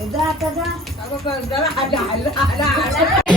儿子看看爸爸抱儿子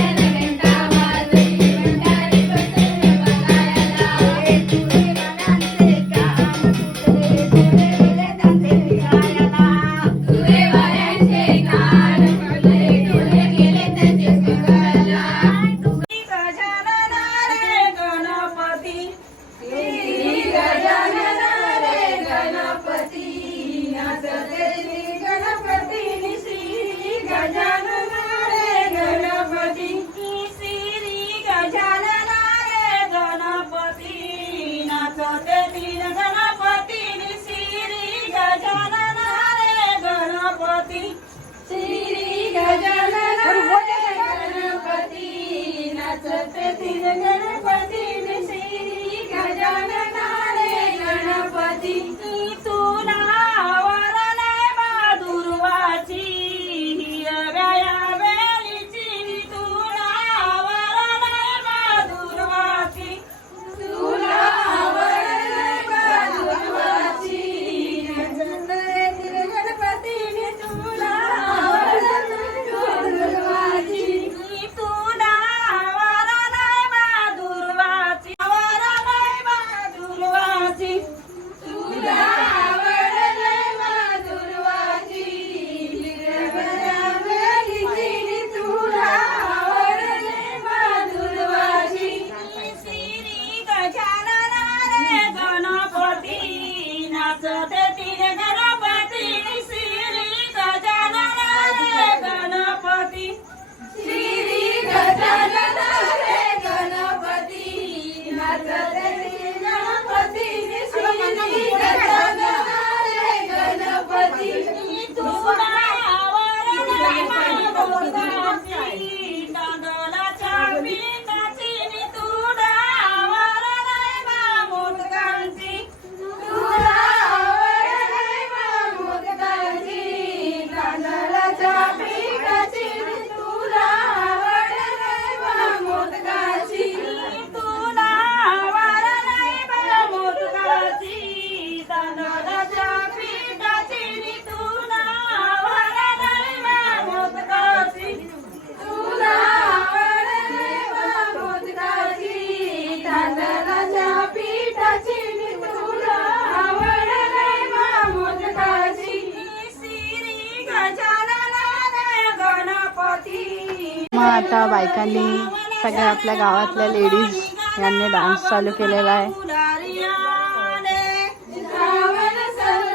बायकांनी सगळ्या आपल्या गावातल्या लेडीज यांनी डान्स चालू केलेला आहे.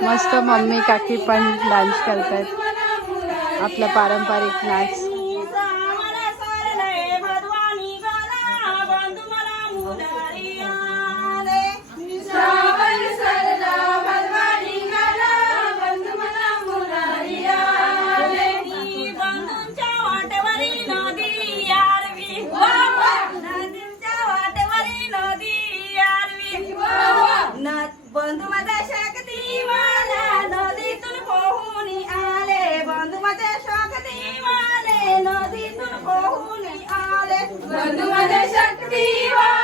मस्त मम्मी काकी पण डान्स करतात आपला पारंपरिक नाच. শক্তি মানে নদী বন্ধু মাঝে শক্তি নদী তুন বহুনি আলে বন্ধু মাঝে শক্তি মানে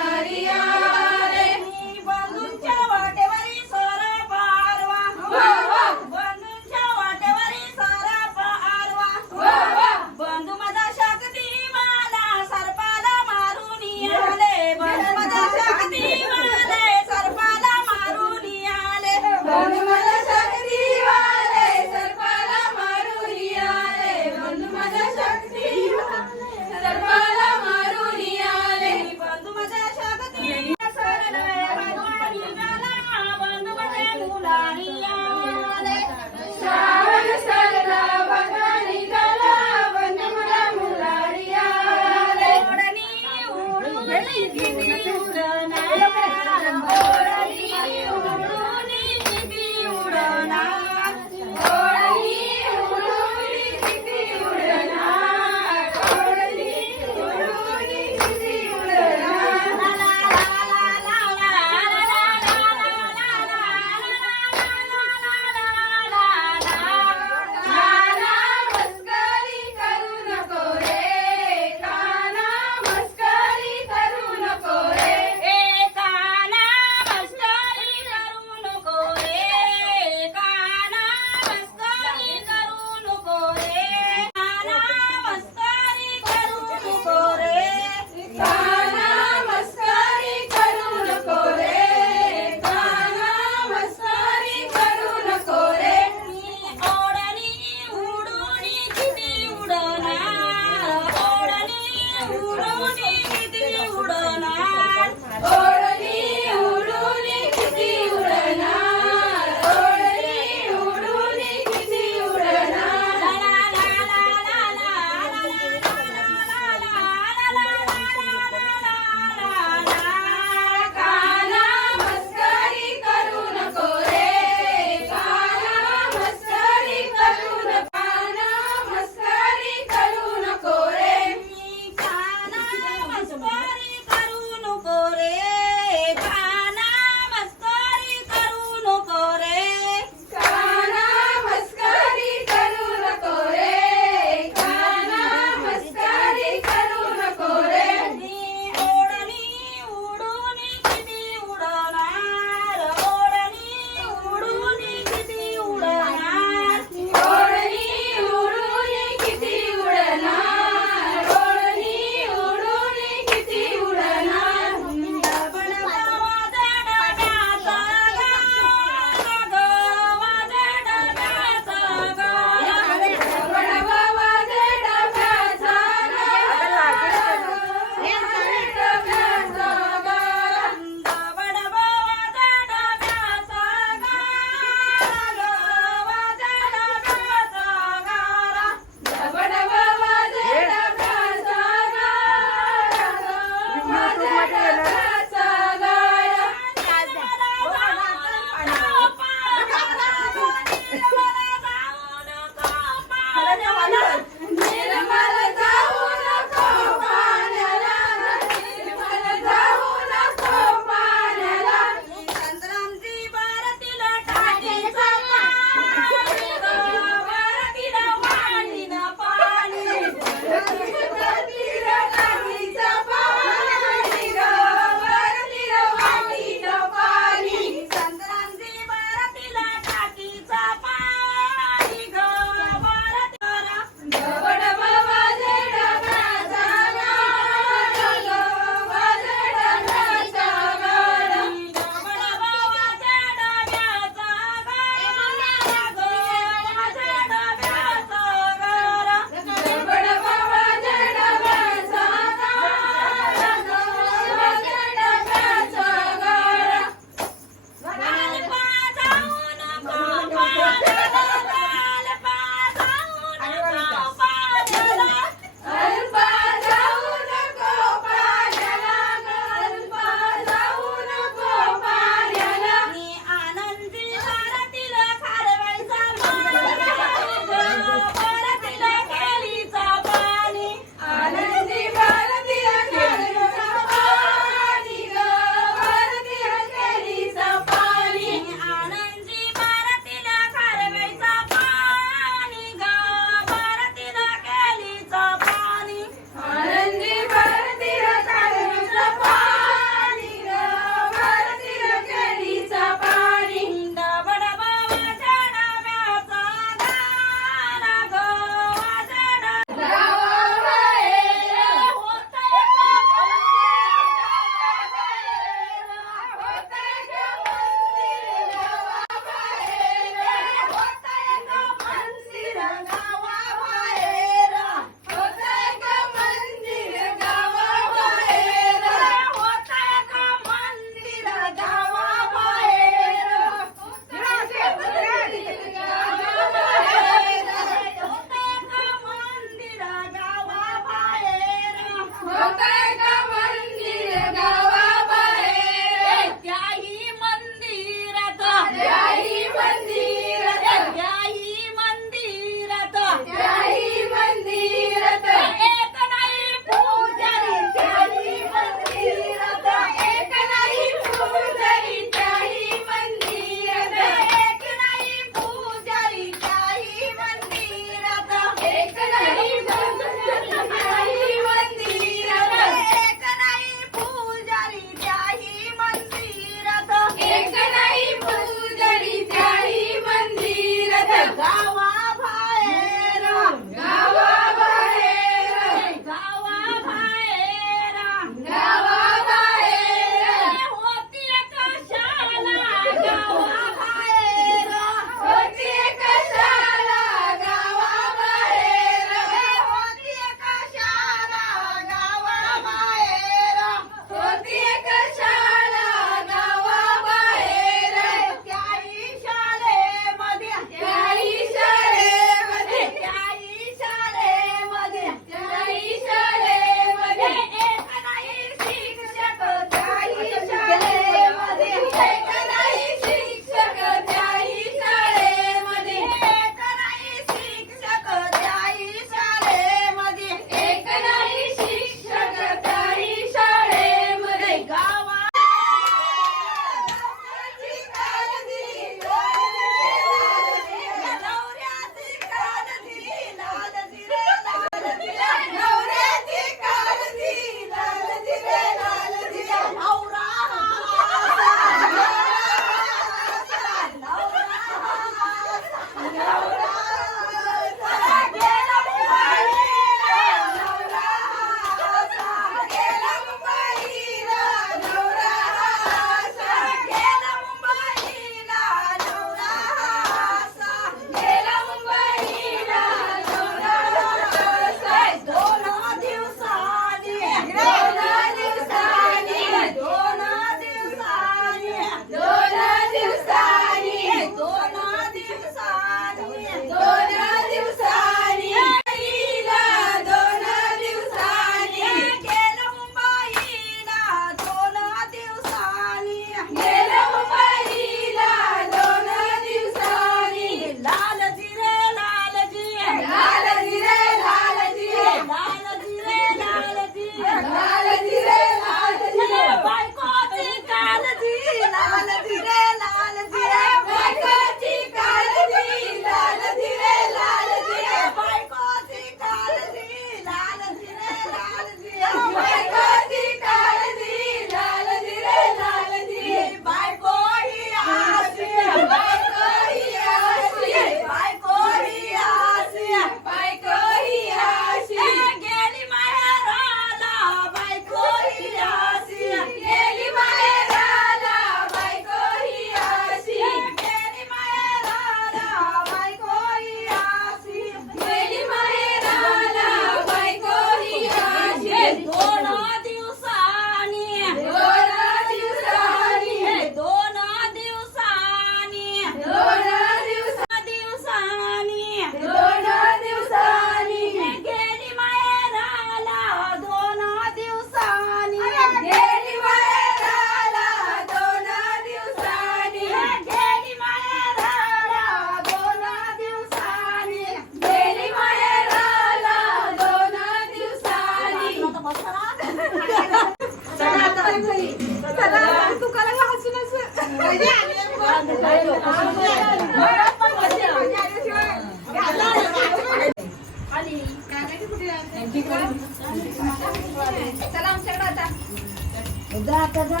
كذا كذا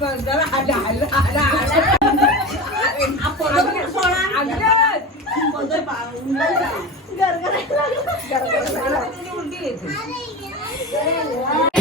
كذا حدا حلا حلا حلا Gara-gara. Gara-gara. Gara-gara.